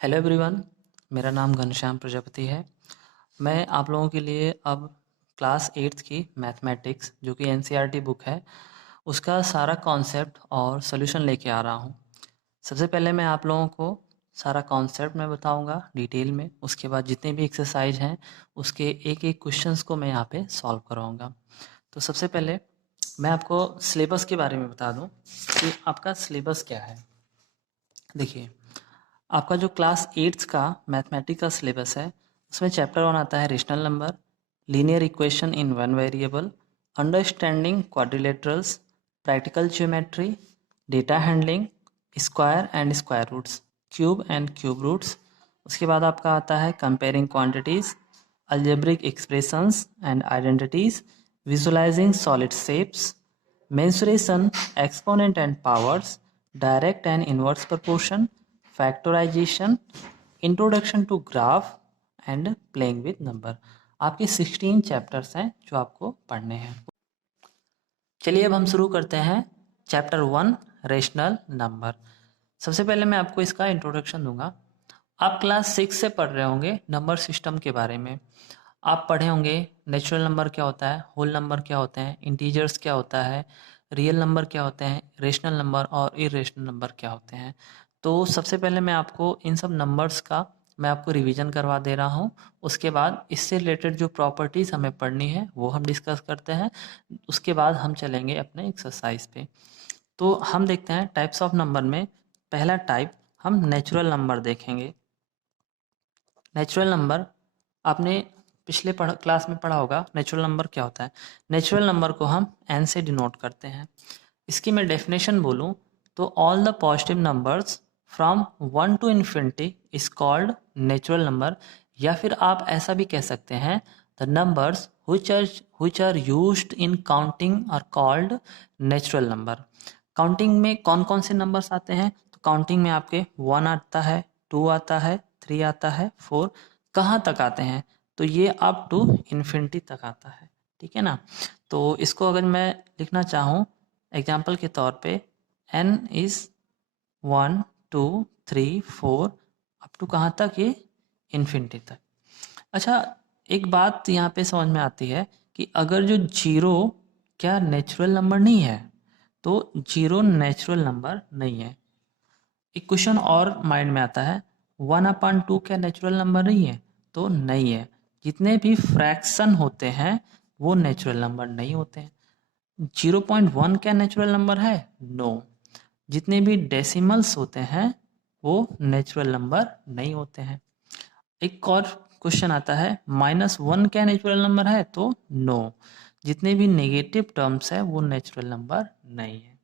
Hello everyone, मेरा नाम घनश्याम प्रजापति है। मैं आप लोगों के लिए अब क्लास 8th की मैथमेटिक्स जो कि एनसीईआरटी बुक है उसका सारा कॉन्सेप्ट और सॉल्यूशन लेके आ रहा हूँ। सबसे पहले मैं आप लोगों को सारा कॉन्सेप्ट मैं बताऊँगा डिटेल में, उसके बाद जितने भी एक्सरसाइज हैं उसके एक एक क्वेश्चंस को मैं यहाँ पे सॉल्व कराऊँगा। तो सबसे पहले मैं आपको सिलेबस के बारे में बता दूँ कि आपका सिलेबस क्या है। देखिए, आपका जो क्लास 8th का मैथमेटिक्स का सिलेबस है उसमें चैप्टर 1 आता है rational number, linear equation in one variable, understanding quadrilaterals, practical geometry, data handling, square and square roots, cube and cube roots. उसके बाद आपका आता है comparing quantities, algebraic expressions and identities, visualising solid shapes, mensuration, exponent and powers, direct and inverse proportion, factorization, introduction to graph and playing with number। आपके 16 chapters हैं जो आपको पढ़ने हैं। चलिए अब हम शुरू करते हैं चैप्टर 1 रेशनल नंबर। सबसे पहले मैं आपको इसका इंट्रोडक्शन दूंगा। आप क्लास 6 से पढ़ रहे होंगे नंबर सिस्टम के बारे में। आप पढ़े होंगे नेचुरल नंबर क्या होता है, होल नंबर क्या होते हैं, इंटीजर्स क्या होता है, रियल नंबर क्या होते हैं, रेशनल नंबर और इरेशनल नंबर क्या होते हैं। तो सबसे पहले मैं आपको इन सब नंबर्स का मैं आपको रिवीजन करवा दे रहा हूँ। उसके बाद इससे रिलेटेड जो प्रॉपर्टीज़ हमें पढ़नी है वो हम डिस्कस करते हैं। उसके बाद हम चलेंगे अपने एक्सरसाइज पे। तो हम देखते हैं टाइप्स ऑफ नंबर में पहला टाइप हम नेचुरल नंबर देखेंगे। नेचुरल नंबर आपने पिछले क्लास में पढ़ा होगा। नेचुरल नंबर क्या होता है? नेचुरल नंबर को हम एन से डिनोट करते हैं। इसकी मैं डेफिनेशन बोलूँ तो all the positive numbers from 1 to infinity is called natural number, या फिर आप ऐसा भी कह सकते हैं the numbers which are used in counting are called natural number. Counting में कौन कौन से नंबर्स आते हैं? तो काउंटिंग में आपके 1 आता है, 2 आता है, 3 आता है, 4 कहाँ तक आते हैं? तो ये अप टू इन्फिनिटी तक आता है। ठीक है ना? तो इसको अगर मैं लिखना चाहूँ एग्जाम्पल के तौर पे, n इज 1 2 3 4 अप टू कहाँ तक? ये इन्फिनिटी तक। अच्छा, एक बात यहाँ पे समझ में आती है कि अगर जो जीरो क्या नेचुरल नंबर नहीं है? तो जीरो नेचुरल नंबर नहीं है। एक क्वेश्चन और माइंड में आता है, 1/2 क्या नेचुरल नंबर नहीं है? तो नहीं है। जितने भी फ्रैक्शन होते हैं वो नेचुरल नंबर नहीं होते हैं। 0.1 क्या नेचुरल नंबर है? नो। जितने भी डेसिमल्स होते हैं वो नेचुरल नंबर नहीं होते हैं। एक और क्वेश्चन आता है, -1 क्या नेचुरल नंबर है? तो नो। जितने भी नेगेटिव टर्म्स है वो नेचुरल नंबर नहीं है।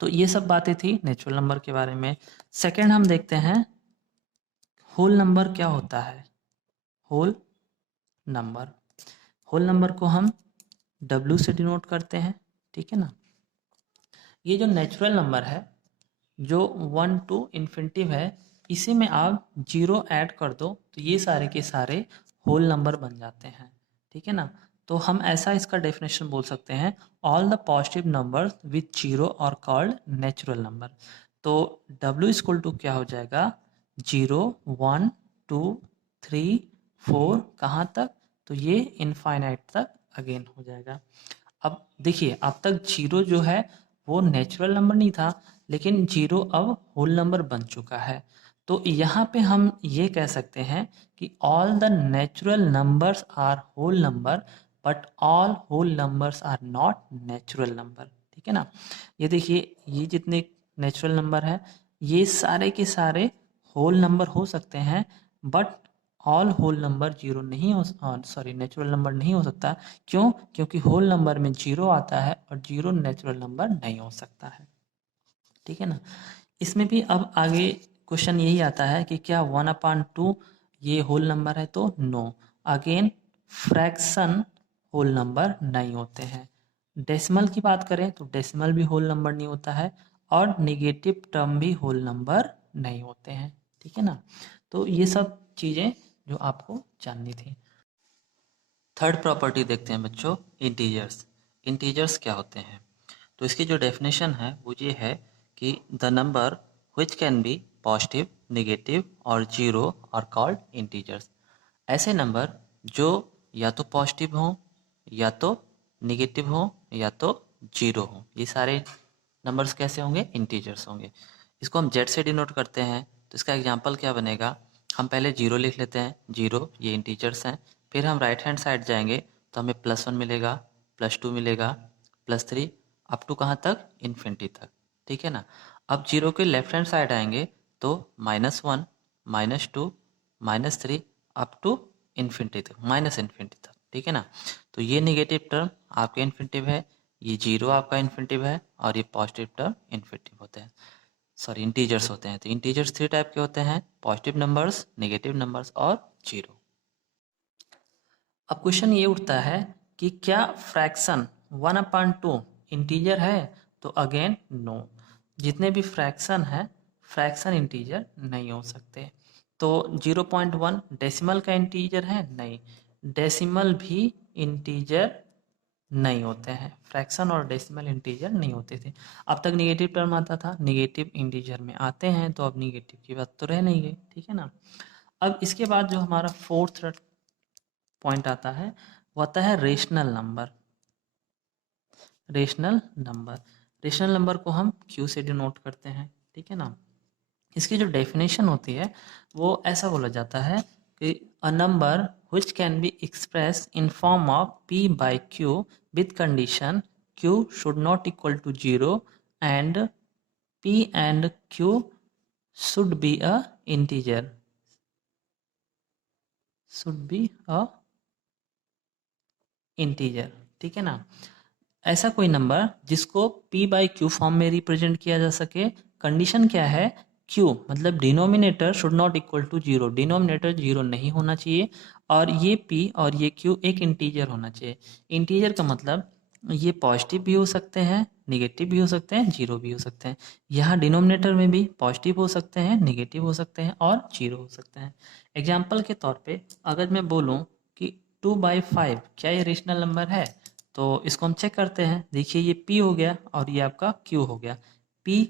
तो ये सब बातें थी नेचुरल नंबर के बारे में। सेकंड हम देखते हैं होल नंबर क्या होता है। होल नंबर, होल नंबर को हम W से डिनोट करते हैं। ठीक है ना? ये जो नेचुरल नंबर है जो 1 टू इन्फिनिटिव है, इसी में आप 0 ऐड कर दो तो ये सारे के सारे होल नंबर बन जाते हैं। ठीक है ना? तो हम ऐसा इसका डेफिनेशन बोल सकते हैं, all the positive numbers with 0 और कॉल्ड नेचुरल नंबर। तो W इक्वल टू क्या हो जाएगा? 0 1 2 3 4 कहाँ तक? तो ये इनफाइनाइट तक अगेन हो जाएगा। अब देखिए, अब तक जीरो जो है वो नेचुरल नंबर नहीं था, लेकिन जीरो अब होल नंबर बन चुका है। तो यहाँ पे हम ये कह सकते हैं कि all the natural numbers are whole number but all whole numbers are not natural number. ठीक है ना? ये देखिए, ये जितने नेचुरल नंबर हैं ये सारे के सारे होल नंबर हो सकते हैं, but all whole number zero नहीं हो, सॉरी, नेचुरल नंबर नहीं हो सकता। क्यों? क्योंकि होल नंबर में जीरो आता है और जीरो नेचुरल नंबर नहीं हो सकता है। ठीक है ना? इसमें भी अब आगे क्वेश्चन यही आता है कि क्या 1/2 ये होल नंबर है? तो no. Again fraction whole number नहीं होते हैं। डेसिमल की बात करें तो डेसिमल भी होल नंबर नहीं होता है, और नेगेटिव टर्म भी होल नंबर नहीं होते हैं। ठीक है ना? तो ये सब चीज़ें जो आपको जाननी थी। थर्ड प्रॉपर्टी देखते हैं बच्चों, इंटीजर्स। इंटीजर्स क्या होते हैं? तो इसकी जो डेफिनेशन है वो ये है कि the number which can be positive, negative और जीरो आर कॉल्ड इंटीजर्स। ऐसे नंबर जो या तो पॉजिटिव हो, या तो नेगेटिव हो, या तो जीरो हो, ये सारे नंबर्स कैसे होंगे? इंटीजर्स होंगे। इसको हम जेड से डिनोट करते हैं, तो इसका एग्जांपल क्या बनेगा? हम पहले जीरो लिख लेते हैं, जीरो ये इंटीजर्स हैं। फिर हम राइट हैंड साइड जाएंगे तो हमें +1 मिलेगा, +2 मिलेगा, +3 अप टू कहाँ तक? इन्फिनिटी तक। ठीक है ना। अब जीरो के लेफ्ट हैंड साइड आएंगे तो -1, -2, -3 अप टू इन्फिनिटी तक, माइनस इन्फिनिटी तक। ठीक है ना। तो ये नेगेटिव टर्म आपका इन्फिनिटिव है, ये जीरो आपका इन्फिनिटिव है, और ये पॉजिटिव टर्म इन्फिनिटिव होते हैं, सॉरी इंटीजर्स होते हैं। तो इंटीजर्स 3 टाइप के होते हैं: पॉजिटिव नंबर्स, नेगेटिव नंबर्स और जीरो। अब क्वेश्चन ये उठता है कि क्या फ्रैक्शन 1/2 इंटीजर है? तो अगेन नो, जितने भी फ्रैक्शन है, फ्रैक्शन इंटीजर नहीं हो सकते। तो 0.1 डेसिमल का इंटीजर है? नहीं, डेसिमल भी इंटीजर नहीं होते हैं। फ्रैक्शन और डेसिमल इंटीजर नहीं होते थे। अब तक नेगेटिव टर्म आता था, नेगेटिव इंटीजर में आते हैं, तो अब नेगेटिव की बात तो रह नहीं गई। ठीक है ना। अब इसके बाद जो हमारा फोर्थ पॉइंट आता है वो आता है rational number. Rational number, rational number को हम क्यू से डिनोट करते हैं। ठीक है ना। इसकी जो डेफिनेशन होती है वो ऐसा बोला जाता है कि a number which can be expressed in form of p by q with condition q should not equal to 0 and p and q should be a integer, should be a integer. ठीक है ना। ऐसा कोई number जिसको p by q form में represent किया जा सके। कंडीशन क्या है? q मतलब denominator should not equal to zero, denominator zero नहीं होना चाहिए, और ये p और ये q एक इंटीजर होना चाहिए। इंटीजर का मतलब ये पॉजिटिव भी हो सकते हैं, नेगेटिव भी हो सकते हैं, जीरो भी हो सकते हैं। यहाँ डिनोमिनेटर में भी पॉजिटिव हो सकते हैं, नेगेटिव हो सकते हैं और जीरो हो सकते हैं। एग्जाम्पल के तौर पे अगर मैं बोलूँ कि 2/5 क्या ये रेशनल नंबर है? तो इसको हम चेक करते हैं। देखिए ये p हो गया और ये आपका q हो गया। p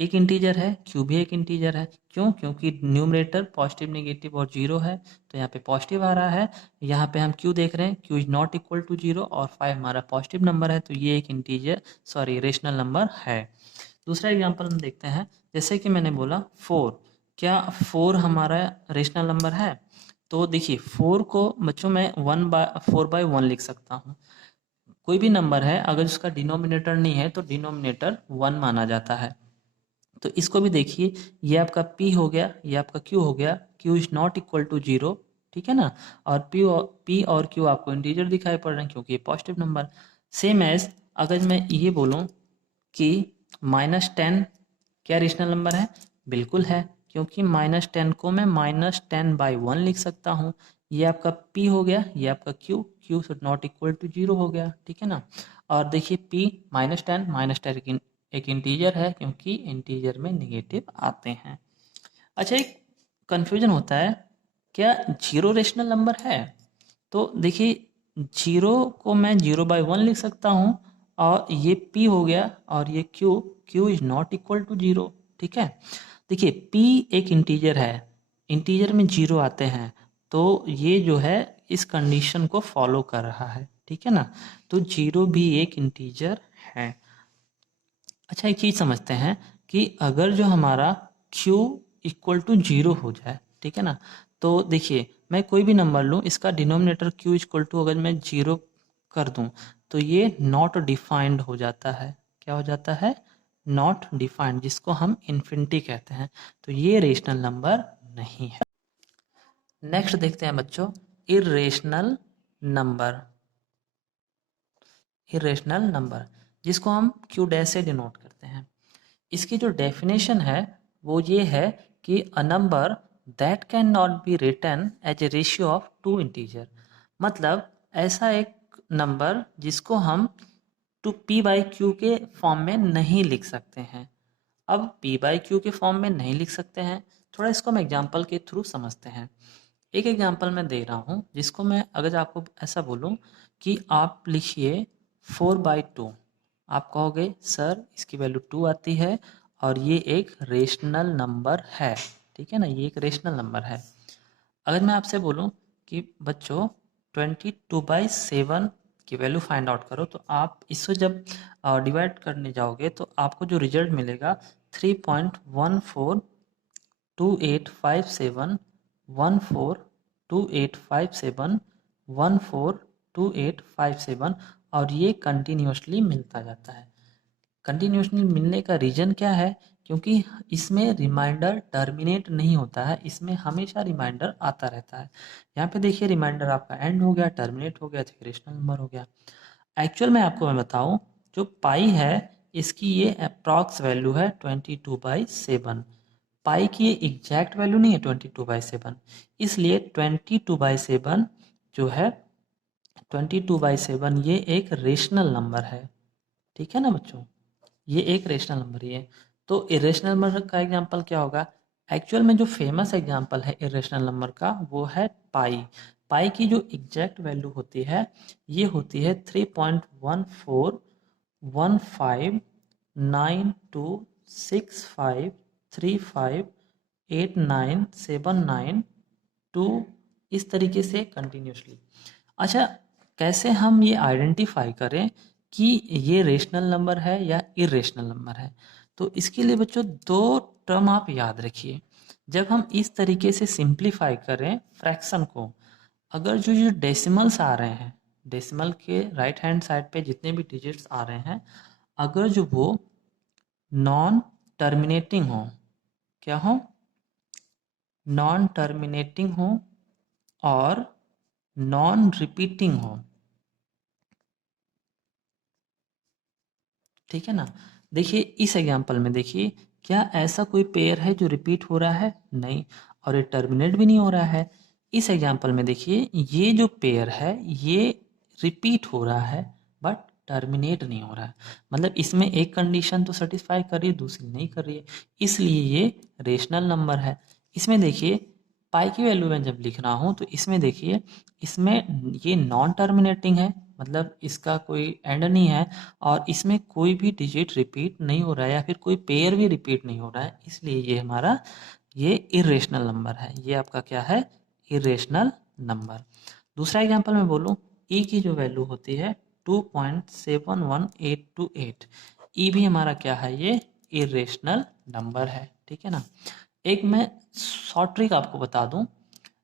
एक इंटीजर है, q भी एक इंटीजर है। क्यों? क्योंकि न्यूमरेटर पॉजिटिव, नेगेटिव और जीरो है, तो यहाँ पे पॉजिटिव आ रहा है। यहाँ पे हम q देख रहे हैं, q is not equal to zero, और 5 हमारा पॉजिटिव नंबर है, तो ये एक इंटीजर, सॉरी रेशनल नंबर है। दूसरा एग्जाम्पल हम देखते हैं, जैसे कि मैंने बोला 4, क्या 4 हमारा रेशनल नंबर है? तो देखिए 4 को बच्चों मैं 4/1 लिख सकता हूँ। कोई भी नंबर है अगर उसका डिनोमिनेटर नहीं है तो डिनोमिनेटर 1 माना जाता है। तो इसको भी देखिए, ये आपका p हो गया, ये आपका q हो गया, q is not equal to zero. ठीक है ना। और p और q आपको इंटीजर दिखाई पड़ रहे हैं क्योंकि ये पॉजिटिव नंबर। सेम एज अगर मैं ये बोलूँ कि -10 क्या रेशनल नंबर है? बिल्कुल है, क्योंकि -10 को मैं -10/1 लिख सकता हूँ। ये आपका p हो गया, ये आपका q should not equal to zero हो गया। ठीक है ना। और देखिए p -10 एक इंटीजर है, क्योंकि इंटीजर में नेगेटिव आते हैं। अच्छा, एक कन्फ्यूजन होता है, क्या जीरो रेशनल नंबर है? तो देखिए जीरो को मैं 0/1 लिख सकता हूँ, और ये p हो गया और ये q is not equal to zero. ठीक है। देखिए p एक इंटीजर है, इंटीजर में जीरो आते हैं, तो ये जो है इस कंडीशन को फॉलो कर रहा है। ठीक है ना। तो जीरो भी एक इंटीजर है। अच्छा, एक चीज़ समझते हैं कि अगर जो हमारा q इक्वल टू जीरो हो जाए, ठीक है ना, तो देखिए मैं कोई भी नंबर लूँ, इसका डिनोमिनेटर q इक्वल टू अगर मैं जीरो कर दूँ तो ये नॉट डिफाइंड हो जाता है। क्या हो जाता है? नॉट डिफाइंड, जिसको हम इन्फिनिटी कहते हैं। तो ये रेशनल नंबर नहीं है। नेक्स्ट देखते हैं बच्चों, इर्रेशनल नंबर। इरेशनल नंबर जिसको हम q डैश से डिनोट करते हैं। इसकी जो डेफिनेशन है वो ये है कि a number that cannot be written as a ratio of two integer. मतलब ऐसा एक नंबर जिसको हम टू p/q के फॉर्म में नहीं लिख सकते हैं। अब p/q के फॉर्म में नहीं लिख सकते हैं, थोड़ा इसको हम एग्जाम्पल के थ्रू समझते हैं। एक एग्जाम्पल मैं दे रहा हूँ, जिसको मैं अगर आपको ऐसा बोलूँ कि आप लिखिए 4/2, आप कहोगे सर इसकी वैल्यू 2 आती है और ये एक रेशनल नंबर है। ठीक है ना, ये एक रेशनल नंबर है। अगर मैं आपसे बोलूं कि बच्चों 22/7 की वैल्यू फाइंड आउट करो, तो आप इसको जब डिवाइड करने जाओगे तो आपको जो रिजल्ट मिलेगा 3.142857 142857 142857, और ये कंटिन्यूसली मिलता जाता है। कंटिन्यूसली मिलने का रीज़न क्या है? क्योंकि इसमें रिमाइंडर टर्मिनेट नहीं होता है, इसमें हमेशा रिमाइंडर आता रहता है। यहाँ पे देखिए रिमाइंडर आपका एंड हो गया, टर्मिनेट हो गया, तो रेशनल नंबर हो गया। एक्चुअल में आपको मैं बताऊं, जो पाई है इसकी ये अप्रॉक्स वैल्यू है 22/7। पाई की ये एग्जैक्ट वैल्यू नहीं है 22/7, इसलिए 22/7 जो है 22/7 ये एक रेशनल नंबर है। ठीक है ना बच्चों, ये एक रेशनल नंबर ही है। तो इरेशनल नंबर का एग्जांपल क्या होगा? एक्चुअल में जो फेमस एग्जांपल है इरेशनल नंबर का वो है पाई। पाई की जो एग्जैक्ट वैल्यू होती है ये होती है 3.14159265358979 इस तरीके से कंटिन्यूसली। अच्छा, कैसे हम ये आइडेंटिफाई करें कि ये रेशनल नंबर है या इरेशनल नंबर है? तो इसके लिए बच्चों दो टर्म आप याद रखिए। जब हम इस तरीके से सिंप्लीफाई करें फ्रैक्शन को, अगर जो जो डेसिमल्स आ रहे हैं, डेसिमल के राइट हैंड साइड पे जितने भी डिजिट्स आ रहे हैं, अगर जो वो नॉन टर्मिनेटिंग हो, क्या हो? नॉन टर्मिनेटिंग हो और नॉन रिपीटिंग हो। ठीक है ना, देखिए इस एग्जांपल में देखिए, क्या ऐसा कोई पेयर है जो रिपीट हो रहा है? नहीं, और ये टर्मिनेट भी नहीं हो रहा है। इस एग्जांपल में देखिए ये जो पेयर है ये रिपीट हो रहा है बट टर्मिनेट नहीं हो रहा है। मतलब इसमें एक कंडीशन तो सेटिस्फाई कर रही है, दूसरी नहीं कर रही है, इसलिए ये रेशनल नंबर है। इसमें देखिए पाई की वैल्यू में जब लिख रहा हूँ तो इसमें देखिए इसमें ये नॉन टर्मिनेटिंग है, मतलब इसका कोई एंड नहीं है, और इसमें कोई भी डिजिट रिपीट नहीं हो रहा है या फिर कोई पेयर भी रिपीट नहीं हो रहा है, इसलिए ये हमारा ये इरेशनल नंबर है। ये आपका क्या है? Irrational number. दूसरा एग्जांपल मैं बोलूँ, ई की जो वैल्यू होती है 2.71828, ई भी हमारा क्या है? ये इरेशनल नंबर है। ठीक है ना, एक मैं शॉर्ट ट्रिक आपको बता दूं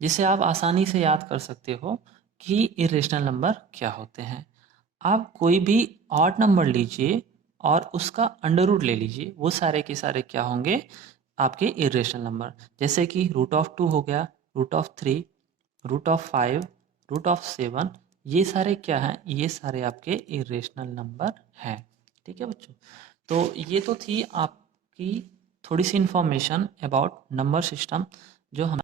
जिसे आप आसानी से याद कर सकते हो कि इरेशनल नंबर क्या होते हैं। आप कोई भी ऑड नंबर लीजिए और उसका अंडर रूट ले लीजिए, वो सारे के सारे क्या होंगे? आपके इरेशनल नंबर। जैसे कि √2 हो गया, √3, √5, √7, ये सारे क्या हैं? ये सारे आपके इरेशनल नंबर हैं। ठीक है बच्चों, तो ये तो थी आपकी थोड़ी सी इंफॉर्मेशन अबाउट नंबर सिस्टम जो हम